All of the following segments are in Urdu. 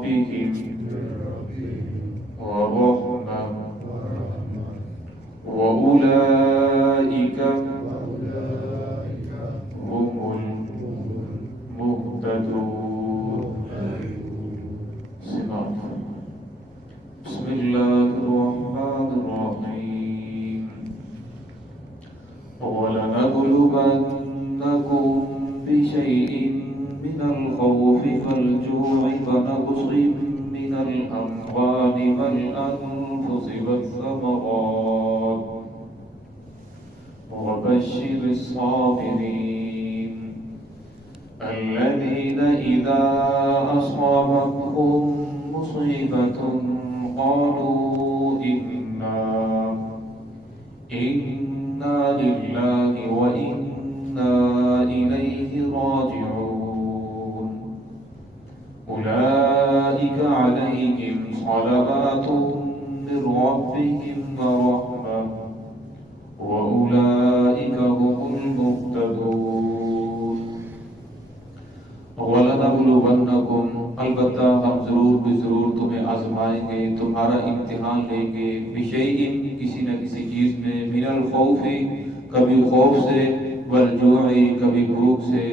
ربهم ورحمة وأولئك هم المهتدون. بسم الله الرحمن الرحيم. ولنبلونكم بشيء من الخوف والجوع ونقص من الأموال والأنفس والثمرات وبشر الصابرين الذين إذا أصابتهم مصيبة قالوا إنا لله وإنا إليه راجعون. أولئك عليهم صلوات من ربهم ورحمة وأولئك هم المهتدون. وَلَنَبْلُوَنَّكُمْ البتہ ہم ضرور بضرور تمہیں آزمائیں گے، تمہارا امتحان لیں گے، بشیء کسی نہ کسی چیز میں، من الخوف کبھی خوف سے، والجوع کبھی بھوک سے،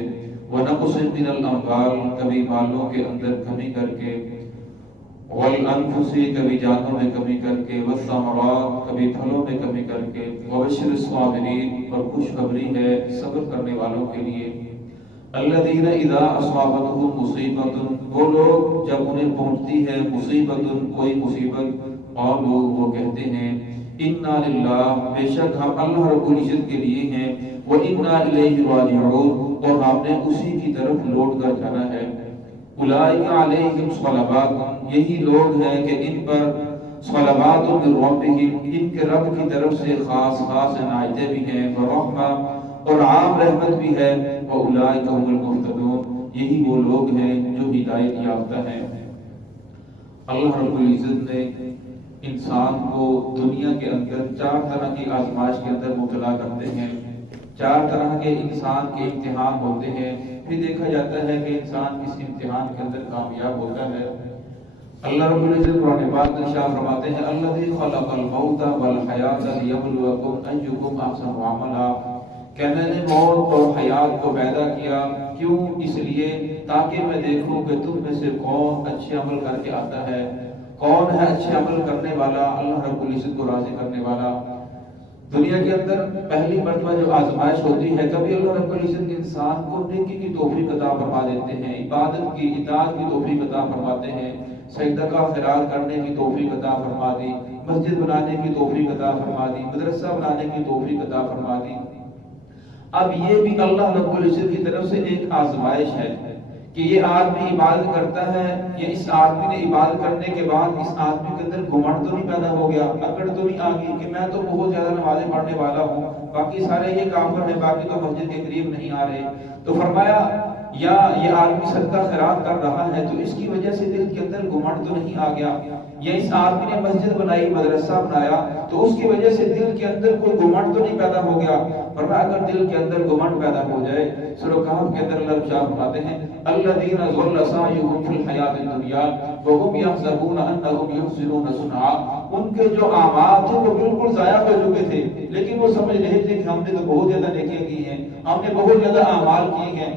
ونقص من الاموال کبھی مالوں کے اندر کمی کر کے، والانفس کبھی جانوں میں کمی کر کے، والثمرات کبھی پھلوں میں کمی کر کے، وبشر الصابرین اور خوشخبری ہے صبر کرنے والوں کے لیے، الذین اذا اصابتهم مصیبۃ وہ لوگ جب انہیں پہنچتی ہے مصیبت کوئی مصیبت، قالوا وہ کہتے ہیں انا للہ بے شک ہم اللہ رب العزت کے لیے ہیں، وانا الیہ راجعون اور ہم نے اسی کی طرف لوٹ کر جانا ہے، اولئک علیہم صلوات یہی لوگ ہیں کہ ان پر صلوات من ربہم ان کے رب کی طرف سے خاص خاص عنایتیں بھی ہیں، ورحمہ اور عام رحمت بھی ہے، وَأُولَٰئِكَ هُمُ الْمُهْتَدُونَ یہی وہ لوگ ہیں جو ہدایت یافتہ ہیں۔ اللہ رب العزت نے انسان کو دنیا کے اندر 4 طرح کی آزمائش کے اندر مبتلا کرتے ہیں، 4 طرح کے انسان کے امتحان ہوتے ہیں، پھر دیکھا جاتا ہے کہ انسان کس امتحان کے اندر کامیاب ہوتا ہے۔ اللہ رب العزت قرآن پاک میں ارشاد فرماتے ہیں الذی خلق الموت والحیات لیبلوکم ایکم احسن عملا کہ میں نے موت اور حیات کو پیدا کیا، کیوں؟ اس لیے تاکہ میں دیکھوں کہ تم میں سے کون اچھے عمل کر کے آتا ہے، کون ہے اچھے عمل کرنے والا، اللہ رب العزت کو راضی کرنے والا۔ دنیا کے اندر پہلی مرتبہ جو آزمائش ہوتی ہے، کبھی اللہ رب العزت انسان کو نیکی کی توفیق عطا فرما دیتے ہیں، عبادت کی اطاعت کی توفیق عطا فرماتے ہیں، سجدہ کا خیرات کرنے کی توفیق عطا فرما دی، مسجد بنانے کی توفیق عطا فرما دی، مدرسہ بنانے کی توفیق عطا فرما دی۔ اب یہ بھی اللہ رب العزت کی طرف سے ایک آزمائش ہے کہ یہ آدمی عبادت کرتا ہے، یا اس آدمی نے عبادت کرنے کے بعد اس آدمی کے اندر گھمنڈ تو نہیں پیدا ہو گیا، اکڑ تو نہیں آ گئی کہ میں تو بہت زیادہ نمازیں پڑھنے والا ہوں، باقی سارے یہ کافر ہیں، باقی تو مسجد کے قریب نہیں آ رہے۔ تو فرمایا یا یہ آدمی صدقہ خیرات کر رہا ہے تو اس کی وجہ سے دل کے اندر گھمنڈ تو نہیں آ گیا، یا اس آدمی نے مسجد بنائی، مدرسہ بنایا تو اس کی وجہ سے دل کے اندر کوئی گھمنڈ تو نہیں پیدا ہو گیا۔ فرمایا اگر دل کے اندر گھمنڈ پیدا ہو جائے، سورہ کہف کے اندر اللہ ارشاد فرماتے ہیں الذین ضل سعیهم فی الحیاۃ الدنیا وهم یحسبون انهم یحسنون صنعا ان کے جو اعمال تھے وہ بالکل ضائع ہو چکے تھے، لیکن وہ سمجھ رہے تھے کہ ہم نے تو بہت زیادہ نیکیاں کی ہیں، ہم نے بہت زیادہ اعمال کیے ہیں۔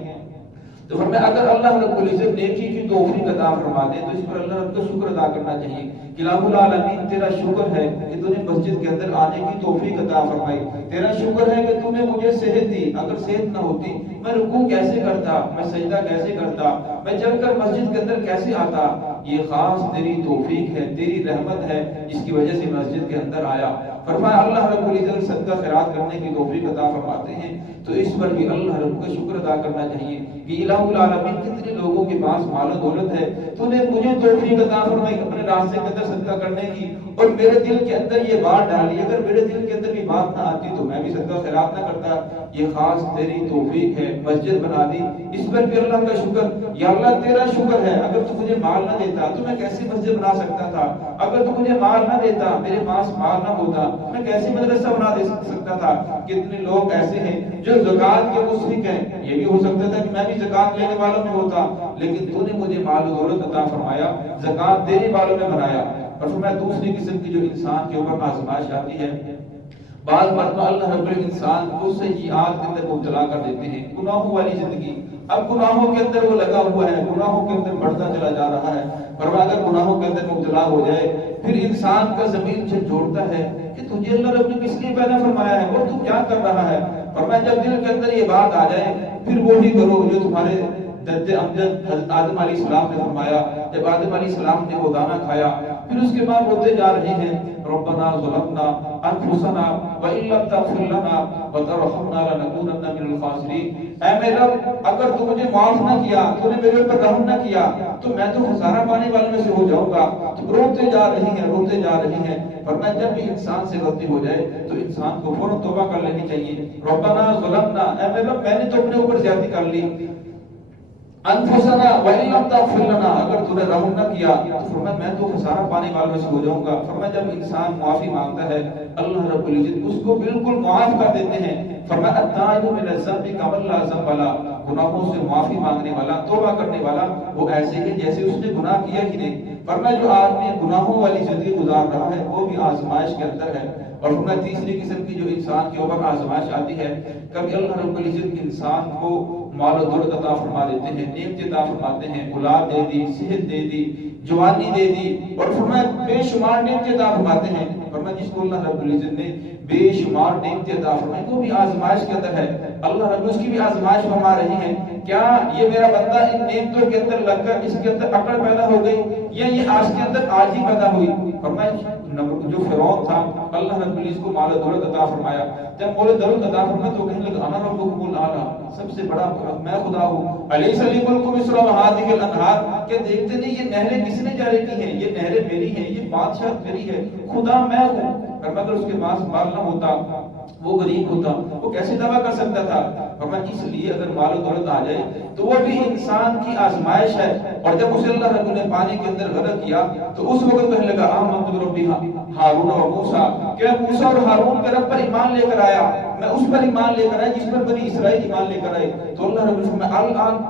تو فرمایا اگر اللہ رب العزت نیکی کی توفیق عطا فرما دے تو اس پر اللہ رب کا شکر ادا کرنا چاہیے کہ الہ العالمین تیرا شکر ہے کہ تو نے مسجد کے اندر آنے کی توفیق عطا فرمائی، تیرا شکر ہے کہ تو نے مجھے صحت دی، اگر صحت نہ ہوتی میں رکوع کیسے کرتا، میں سجدہ کیسے کرتا، میں چل کر مسجد کے اندر کیسے آتا، یہ خاص تیری توفیق ہے، تیری رحمت ہے جس کی وجہ سے مسجد کے اندر آیا۔ فرمایا اللہ رب العزت صدقہ خیرات کرنے کی توفیق عطا فرماتے ہیں تو اس پر بھی اللہ رب کا شکر ادا کرنا چاہیے کہ الہ العالمین کتنے لوگوں کے پاس مال و دولت ہے، تو نے مجھے توفیق عطا فرمائی اپنے راستے کے اندر صدقہ کرنے کی، اور میرے دل کے اندر یہ بات ڈالی، اگر میرے دل کے اندر یہ بات نہ آتی تو میں بھی صدقہ خیرات نہ کرتا، یہ خاص تیری توفیق ہے، مسجد بنا دی، اس پر بھی اللہ کا شکر، یا اللہ تیرا شکر ہے، اگر تو مجھے مال نہ دیتا تو میں کیسی مسجد بنا سکتا تھا، اگر تو مجھے مال نہ دیتا، میرے پاس مال نہ ہوتا، میں کیسی مدرسہ بنا دے سکتا تھا۔ کتنے لوگ ایسے ہیں جو زکوٰۃ کے مستحق ہیں، یہ بھی ہو سکتا تھا کہ میں بھی زکوٰۃ لینے والوں میں ہوتا، لیکن تو نے مجھے مال و دولت عطا فرمایا، زکوٰۃ دینے والوں میں بنایا۔ اور فرمایا دوسری قسم کی جو انسان کے اوپر آزمائش آتی ہے، بعض مرتبہ اللہ رب الانسان کو سیئات کے اندر مبتلا کر دیتے ہیں، گناہوں والی زندگی، اب گناہوں کے اندر وہ لگا ہوا ہے، گناہوں کے اندر بڑھتا چلا جا رہا ہے۔ فرمایا اگر گناہوں کے اندر مبتلا ہو جائے، پھر انسان کا ضمیر جھنجھوڑتا ہے کہ تجھے اللہ رب نے کس لیے پیدا فرمایا ہے اور تو کیا کر رہا ہے۔ فرمایا جب دل کے اندر یہ بات آ جائے، پھر وہی کرو جو تمہارے جد امجد حضرت آدم علیہ السلام نے فرمایا۔ جب آدم علیہ السلام نے وہ دانہ کھایا، پھر اس کے بعد روتے جا رہے ہیں، ربنا ظلمنا انفسنا وان لم تغفر لنا وترحمنا لنكونن من الخاسرین۔ اے میرے رب، اگر تو مجھے معاف نہ کیا، تو نے میرے اوپر رحم نہ کیا، تو میں تو خسارہ پانے والوں میں سے ہو جاؤں گا۔ تو روتے جا رہی ہیں، روتے جا رہی ہیں۔ فرمایا جب بھی انسان سے غلطی ہو جائے تو انسان کو فوراً توبہ کر لینی چاہیے۔ ربنا ظلمنا، اے میرے رب میں نے تو اپنے اوپر زیادتی کر لی، انفسنا وان لم تغفر لنا، اگر تو نے رحم نہ کیا تو فرمایا میں تو خسارہ پانے والوں میں سے ہو جاؤں گا۔ فرمایا جب انسان معافی مانگتا ہے، اللہ رب العزت اس کو بالکل معاف کر دیتے ہیں۔ فرمایا التائب من الذنب کمن لا ذنب له، گناہوں سے معافی مانگنے والا، توبہ کرنے والا وہ ایسے ہی جیسے اس نے گناہ کیا ہی نہیں۔ فرمایا جو آدمی گناہوں والی زندگی گزار رہا ہے وہ بھی آزمائش کے اندر ہے۔ اور فرمایا تیسری قسم کی جو انسان کے اوپر آزمائش آتی ہے، کبھی اللہ رب العزت انسان کو مال و دولت عطا فرما دیتے ہیں، نعمت عطا فرماتے ہیں، اولاد دے دی، صحت دے دی، جوانی دے دی، اور فرمایا بے شمار نعمت عطا فرماتے ہیں۔ فرمایا جس کو اللہ رب العزت نے بے شمار نعمت عطا فرمائی وہ بھی آزمائش کے اندر ہے، اللہ رب اس کی بھی آزمائش فرما رہی ہے۔ کیا یہ میرا بندہ ان نعمتوں کے اندر لگ کر اس کے اندر عقل پیدا ہو گئی یا یہ آج کے اندر آج ہی پیدا ہوئی؟ فرمایا جو فرعون تھا، اللہ رب العزت کو مال و دولت عطا فرمایا، جب مال و دولت عطا فرمایا تو کہنے لگا انا ربکم الاعلی، سب سے بڑا میں خدا ہوں۔ الیس لی ملک مصر وہذہ الانہار، کہ دیکھتے نہیں یہ نہریں کس نے جاری کی ہیں، یہ نہریں میری ہیں، یہ بادشاہت میری ہے، خدا میں ہوں۔ اگر اس کے پاس مال نہ ہوتا، وہ غریب ہوتا، وہ کیسے دعویٰ کر سکتا تھا؟ فرمایا اس لیے اگر مال و دولت آ جائے تو وہ بھی انسان کی آزمائش ہے، اور جب اسے اللہ رب نے پانی کے اندر غرق کیا تو اس وقت کہنے لگا آمنت برب ہارون و موسیٰ، کہ موسیٰ اور ہارون کے رب پر ایمان لے کر آیا، میں اس پر ایمان لے کر آیا جس پر بنی اسرائیل ایمان لے کر آئے۔ تو اللہ رب نے فرمایا الآن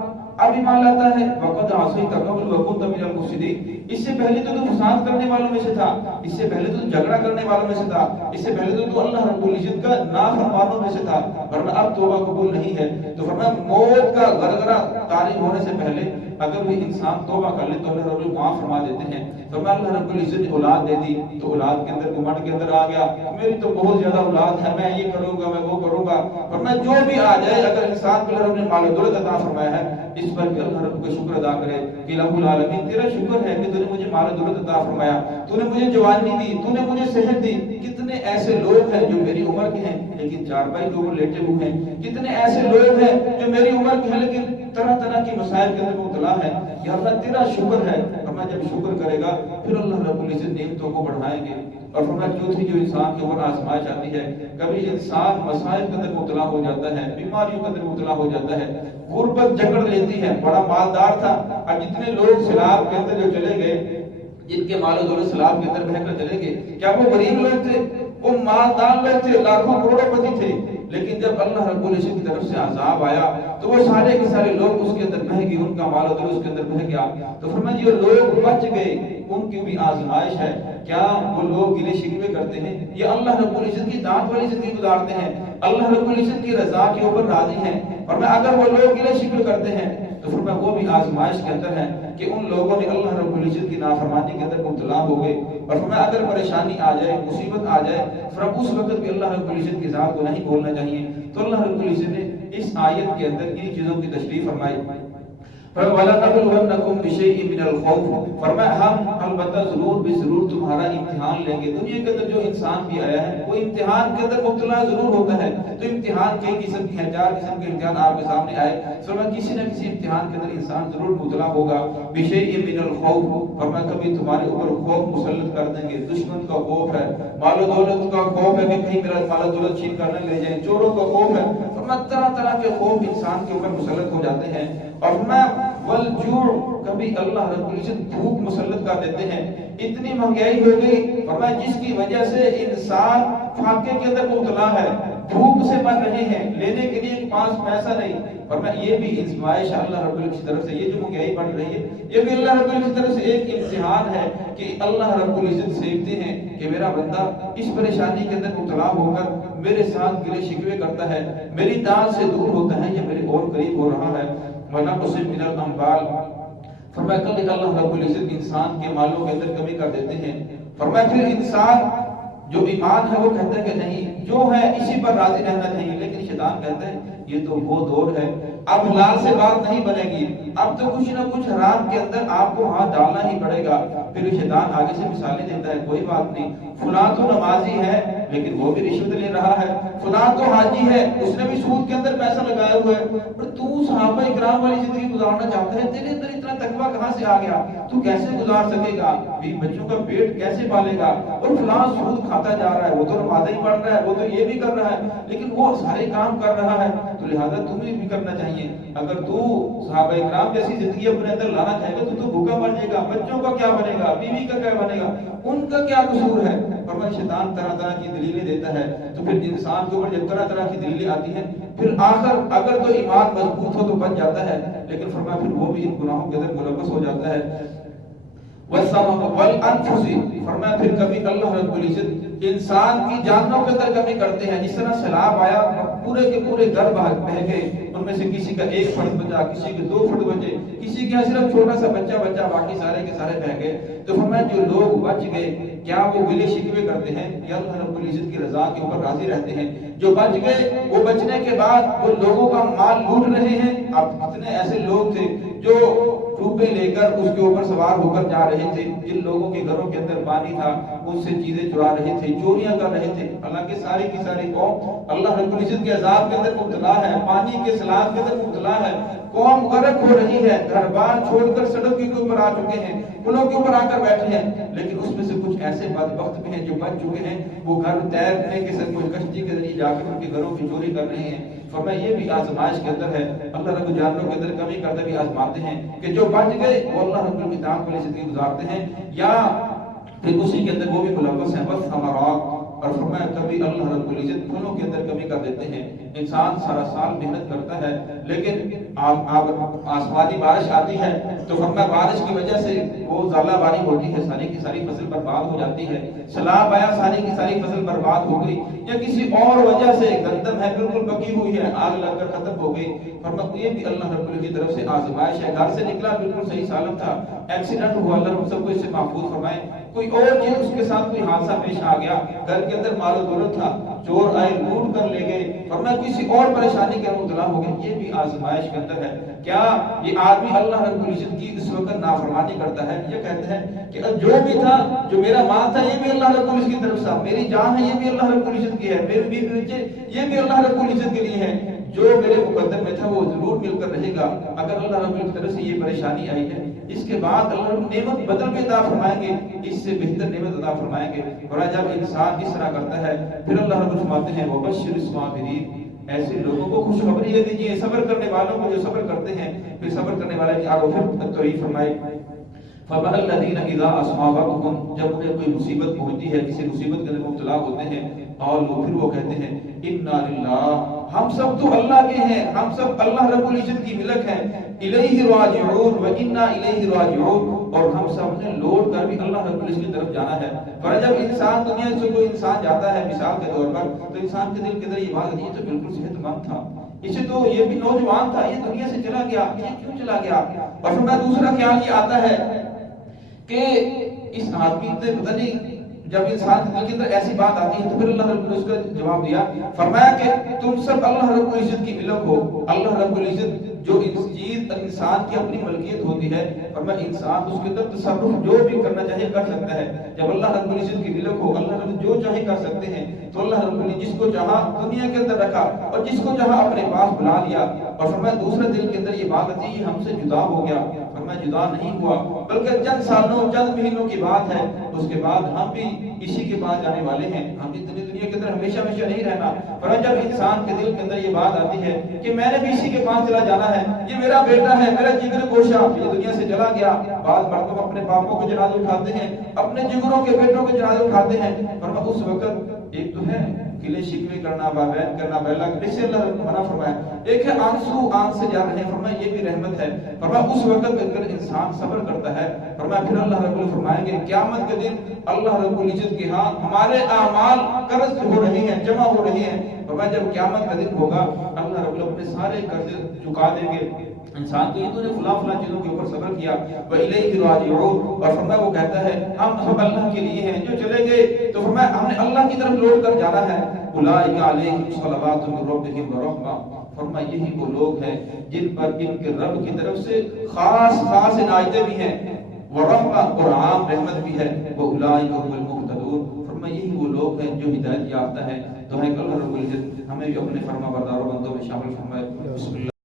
اب ایمان لاتا ہے، وقد عصیت قبل وکنت من المفسدین، اس سے پہلے تو فساد کرنے والوں میں سے تھا، اس سے پہلے تو جھگڑا کرنے والوں میں سے تھا، اس سے پہلے تو اللہ رب العزت کا نافرمانوں میں سے تھا، ورنہ اب توبہ قبول نہیں ہے۔ تو فرمایا موت کا غرغرہ طاری ہونے سے پہلے اگر بھی انسان توبہ کر لے تو اللہ رب العزت معاف فرما دیتے ہیں۔ فرمایا اللہ رب العزت نے اولاد دے دی تو اولاد کے اندر گھمنڈ کے اندر آ گیا، میری تو بہت زیادہ اولاد ہے، میں یہ کروں گا، میں وہ کروں گا۔ فرمایا جو بھی آ جائے، اگر انسان کو اللہ رب نے مال و دولت عطا فرمایا ہے، اس پر بھی اللہ رب کا شکر ادا کرے کہ رب العالمین تیرا شکر ہے کہ تو نے مجھے مال و دولت عطا فرمایا، تو نے مجھے جوانی دی، تو نے مجھے صحت دی۔ کتنے ایسے لوگ ہیں جو میری عمر کے ہیں لیکن چارپائی کے اوپر لیٹے ہوئے ہیں، کتنے ایسے لوگ ہیں جو میری عمر کے ہیں لیکن طرح طرح کی مسائل کے اندر مبتلا ہے۔ یا اللہ تیرا شکر ہے۔ فرمایا جب شکر کرے گا پھر اللہ رب العزت نعمتوں کو بڑھائیں گے۔ اور فرمایا چوتھی جو انسان کے اوپر آزمائش آتی ہے، کبھی انسان مسائل کے اندر مبتلا ہو جاتا ہے، بیماریوں کے اندر مبتلا ہو جاتا ہے، غربت جکڑ لیتی ہے، بڑا مالدار تھا، اب جتنے لوگ سیلاب کے اندر جو چلے گئے، جن کے مال و دولت سیلاب کے اندر بہہ کر چلے گئے، کیا وہ غریب لوگ تھے؟ وہ مالدار لوگ تھے، لاکھوں کروڑوں پتی تھے، لیکن جب اللہ رب العزت کی طرف سے عذاب آیا تو وہ سارے کے سارے لوگ اس کے اندر بہہ گئے، ان کا مال و دولت اس کے اندر بہہ گیا۔ تو فرمایا جو لوگ بچ گئے ان کی بھی آزمائش ہے۔ کیا وہ لوگ گلے شکوے کرتے ہیں یا اللہ رب العزت کی دعوت والی زندگی گزارتے ہیں، اللہ رب العزت کی رضا کے اوپر راضی ہیں؟ فرمایا اگر وہ لوگ گلے شکوے کرتے ہیں تو فرمایا وہ بھی آزمائش کے اندر ہے کہ ان لوگوں نے اللہ رب العزت کی نافرمانی کے اندر مبتلا ہو گئے۔ اور فرمایا اگر پریشانی آ جائے، مصیبت آ جائے، فرمایا اس وقت بھی اللہ رب العزت کی ذات کو نہیں بھولنا چاہیے۔ تو اللہ رب العزت نے اس آیت کے اندر ان چیزوں کی تشریح فرمائی۔ وَلَنَبْلُوَنَّكُمْ بِشَيْءٍ مِّنَ الْخَوْفِ، فرمایا ہم البتہ ضرور بھی ضرور تمہارا امتحان لیں گے۔ دنیا کے اندر جو انسان بھی آیا ہے وہ امتحان کے اندر مبتلا ضرور ہوتا ہے۔ تو امتحان کئی قسم کے ہیں، 4 قسم کے امتحان آپ کے سامنے آئے۔ فرمایا کسی نہ کسی امتحان کے اندر انسان ضرور مبتلا ہوگا۔ بِشَيْءٍ مِّنَ الْخَوْفِ، فرمایا کبھی تمہارے اوپر خوف مسلط کر دیں گے، دشمن کا خوف ہے، مال و دولت کا خوف ہے کہ کہیں میرا مال و دولت چھین کر نہ لے جائیں، چوروں کا خوف ہے، فرمایا طرح طرح کے خوف انسان کے اوپر مسلط ہو جاتے ہیں، اور فرمایا والجوع، کبھی اللہ رب العزت بھوک مسلط کر دیتے ہیں، اتنی مہنگائی ہو گئی فرمایا جس کی وجہ سے انسان فاقے کے اندر مبتلا ہے، بھوک سے مر رہے ہیں، لینے کے لیے پاس پیسہ نہیں، فرمایا یہ بھی آزمائش اللہ رب العزت کی طرف سے، یہ جو مہنگائی بڑھ رہی ہے یہ بھی اللہ رب العزت کی طرف سے ایک امتحان ہے کہ اللہ رب العزت سیکھتے ہیں کہ میرا بندہ اس پریشانی کے اندر مبتلا ہو کر میرے ساتھ گلے شکوے کرتا ہے، میری داد سے دور ہوتا ہے، یا میرے اور قریب ہو رہا ہے۔ وَنَقْصٍ مِّنَ الْأَمْوَالِ، فرمایا کل اللہ رب العزت انسان کے مالوں کے اندر کمی کر دیتے ہیں، فرمایا پھر انسان جو ایمان ہے وہ کہتا ہے کہ نہیں جو ہے اسی پر راضی رہنا چاہیے، لیکن شیطان کہتا ہے یہ تو وہ دور ہے، اب حلال سے بات نہیں بنے گی، اب تو کچھ نہ کچھ حرام کے اندر آپ کو ہاتھ ڈالنا ہی پڑے گا۔ پھر شیطان آگے سے مثالیں دیتا ہے، کوئی بات نہیں، فلاں تو نمازی ہے لیکن وہ بھی رشوت لے رہا ہے، فلاں تو حاجی ہے اس نے بھی سود کے اندر پیسہ لگایا ہوا ہے، اور تو صحابہ اکرام والی زندگی گزارنا چاہتا ہے، تیرے اندر اتنا تقویٰ کہاں سے آ گیا، تو کیسے گزار سکے گا، بچوں کا پیٹ کیسے پالے گا، اور فلاں سود کھاتا جا رہا ہے، وہ تو نمازیں پڑھ رہا ہے، وہ تو یہ بھی کر رہا ہے، لیکن وہ سارے کام کر رہا ہے، تو لہذا تمہیں بھی کرنا چاہیے۔ اگر تو صحابہ اکرام جیسی زندگی اپنے اندر لانا چاہے گا تو بھوکا مر جائے گا، بچوں کا کیا بنے گا، بیوی کا کیا بنے گا، ان کا کیا قصور ہے۔ فرمایا شیطان طرح طرح کی دلیلیں دیتا ہے، تو پھر انسان کے اوپر جب طرح طرح کی دلیلیں آتی ہیں پھر آخر اگر تو ایمان مضبوط ہو تو بچ جاتا ہے، لیکن فرمایا پھر وہ بھی ان گناہوں کے اندر ملوث ہو جاتا ہے۔ وَالْأَنفُسِ، فرمایا پھر کبھی اللہ رب العزت انسان کی جانوں کے اندر کمی کرتے ہیں، جس طرح سیلاب آیا پورے کے پورے گھر بہہ گئے، ان میں سے کسی کا ایک فرد بچا، کسی کے 2 فرد بچے، کسی کے صرف چھوٹا سا بچہ بچا، باقی سارے کے سارے بہہ گئے۔ تو فرمایا جو لوگ بچ گئے کیا وہ گلے شکوے کرتے ہیں یا اللہ رب العزت کی رضا کے اوپر راضی رہتے ہیں؟ جو بچ گئے وہ بچنے کے بعد وہ لوگوں کا مال لوٹ رہے ہیں۔ اب کتنے ایسے لوگ تھے جو ٹوپے لے کر اس کے اوپر سوار ہو کر جا رہے تھے، جن لوگوں کے گھروں کے اندر پانی تھا ان سے چیزیں چرا رہے تھے، چوریاں کر رہے تھے، حالانکہ ساری کی ساری قوم اللہ رب العزت کے عذاب کے اندر مبتلا ہے، پانی کے سیلاب کے اندر مبتلا ہے، قوم غرق ہو رہی ہے، گھر بار چھوڑ کر سڑک کے اوپر آ چکے ہیں، پلوں کے اوپر آ کر بیٹھے ہیں، لیکن اس میں سے کچھ ایسے بدبخت بھی ہیں جو بچ چکے ہیں، وہ گھر تیرنے کے ساتھ کوئی کشتی کے ذریعے جا کر ان کے گھروں کی چوری کر رہے ہیں۔ فرمایا یہ بھی آزمائش کے اندر ہے، اللہ رب جانوں کے اندر کمی کرتے بھی آزماتے ہیں کہ جو بچ گئے وہ اللہ رب العزت والی زندگی گزارتے ہیں، یا پھر اسی کے اندر وہ بھی ملوث ہیں بس ثمرات۔ اور فرمایا کبھی اللہ رب العزت پھلوں کے اندر کمی کر دیتے ہیں، انسان سارا سال محنت کرتا ہے لیکن آسمانی بارش آتی ہے تو فرمایا بارش کی وجہ سے وہ ژالہ باری ہوتی ہے، ساری کی ساری فصل برباد ہو جاتی ہے، سیلاب آیا ساری کی ساری فصل برباد ہو گئی، یا کسی اور وجہ سے گندم ہے بالکل پکی ہوئی ہے آگ لگ کر ختم ہو گئی۔ فرمایا یہ بھی اللہ رب العزت کی طرف سے آزمائش ہے، گھر سے نکلا بالکل صحیح سالم تھا، ایکسیڈنٹ ہوا، اللہ ہم سب کو اس سے محفوظ فرمائے، کوئی اور چیز اس کے ساتھ کوئی حادثہ پیش آ گیا، گھر کے اندر مال و دولت تھا، چور آئے لوٹ کر لے گئے، فرمایا کسی اور پریشانی کے مبتلا ہو گئے، یہ بھی آزمائش کے اندر ہے۔ کیا یہ آدمی اللہ رب العزت کی اس وقت نافرمانی کرتا ہے؟ یہ کہتے ہیں کہ جو بھی تھا، جو میرا مال تھا یہ بھی اللہ رب العزت کی طرف سے، میری جان ہے یہ بھی اللہ رب العزت کی ہے، میرے بیوی بچے یہ بھی اللہ رب العزت کے لیے ہے، جو میرے مقدر میں تھا وہ ضرور مل کر رہے گا۔ اگر اللہ رب العزت کی طرف سے یہ پریشانی آئی ہے، اس کے بعد اللہ رب نعمت بدل کے عطا فرمائیں گے، اس سے بہتر نعمت عطا فرمائیں گے۔ اور جب انسان اس طرح کرتا ہے پھر اللہ رب العزت فرماتے ہیں وَبَشِّرِ الصَّابِرِينَ، ایسے لوگوں کو خوشخبری دے دیجئے، صبر کرنے والوں کو جو صبر کرتے ہیں، پھر صبر کرنے والے کی آگے پھر تعریف فرمائے فَبَلَ الَّذِينَ إِذَا أَصْابَتْهُمْ، جب انہیں کوئی مصیبت پہنچتی ہے، کسی مصیبت کے اندر مبتلا ہوتے ہیں، اور پھر وہ کہتے ہیں اِنَّا لِلَّهِ، ہم سب تو اللہ کے ہیں، ہم سب اللہ رب العزت کی ملک ہیں، الیہ راجعون وَإِنَّا الیہ راجعون، اور ہم سب نے لوٹ کر بھی اللہ رب العزت کی طرف جانا ہے۔ پر جب انسان دنیا سے کوئی انسان جاتا ہے مثال کے طور پر، تو انسان کے دل کے اندر یہ بات آتی ہے تو بالکل صحت مند تھا، اسے تو یہ بھی نوجوان تھا، یہ دنیا سے چلا گیا، یہ کیوں چلا گیا؟ اور پھر دوسرا خیال یہ آتا ہے کہ اس آدمی نے پتہ نہیں، جب انسان کے دل کے اندر ایسی بات آتی ہے تو پھر اللہ رب العزت کا جواب دیا، فرمایا کہ تم سب اللہ رب العزت کی ملک ہو۔ اللہ رب العزت جو چیز انسان کی اپنی ملکیت ہوتی ہے، فرمایا انسان اس کے اندر تصرف جو بھی کرنا چاہے کر سکتا ہے۔ جب اللہ رب العزت کی ملک ہو، اللہ رب جو چاہے کر سکتے ہیں، تو اللہ رب العزت جس کو چاہا دنیا کے اندر رکھا اور جس کو چاہا اپنے پاس بلا لیا۔ اور فرمایا دوسرے دل کے اندر یہ بات آتی ہے ہم سے جدا ہو گیا، فرمایا جدا نہیں ہوا، بلکہ چند سالوں چند مہینوں کی بات ہے، اس کے بعد ہم بھی اسی کے بعد جانے والے ہیں، ہم بھی دنیا کے اندر ہمیشہ ہمیشہ نہیں رہنا۔ فرمایا جب انسان کے دل کے اندر یہ بات آتی ہے کہ میں نے بھی اسی کے پاس چلا جانا ہے، یہ میرا بیٹا ہے، میرا جگر گوشہ یہ دنیا سے چلا گیا، بعض مرتبہ اپنے باپوں کے جنازے اٹھاتے ہیں، اپنے جگروں کے بیٹوں کے جنازے اٹھاتے ہیں، فرمایا اس وقت ایک تو ہے گلے شکوے کرنا، بابین کرنا، بیلا کرنے سے اللہ نے منع فرمایا، ایک ہے آنسو آنکھ سے جا رہے ہیں، فرمایا یہ بھی رحمت ہے۔ فرمایا اس وقت اگر انسان صبر کرتا ہے، فرمایا پھر اللہ رب العزت فرمائیں گے قیامت کے دن اللہ رب العزت کے ہاں ہمارے اعمال قرض ہو رہے ہیں، جمع ہو رہے ہیں، فرمایا جب قیامت کا دن ہوگا اللہ رب العزت اپنے سارے قرض چکا دیں گے انسان کو، یہ تو نے فلاں فلاں چیزوں کے اوپر صبر کیا، وَإِلَيْهِ رَاجِعُونَ، اور فرمایا وہ کہتا ہے ہم سب اللہ کے لیے ہیں، جو چلے گئے تو فرمایا ہم نے اللہ کی طرف لوٹ کر جانا ہے، أُولَٰئِكَ عَلَيْهِمْ صَلَوَاتٌ مِّن رَّبِّهِمْ وَرَحْمَةٌ، فرمایا یہی وہ لوگ ہیں جن پر ان کے رب کی طرف سے خاص خاص عنایتیں بھی ہیں، ورحمہ اور عام رحمت بھی ہے، وَأُولَٰئِكَ هُمُ الْمُهْتَدُونَ، فرمایا یہی وہ لوگ ہیں جو ہدایت یافتہ ہیں۔ تو ہے کہ اللہ رب العزت ہمیں بھی اپنے فرما برداروں بندوں میں شامل فرمائے۔ بسم اللہ۔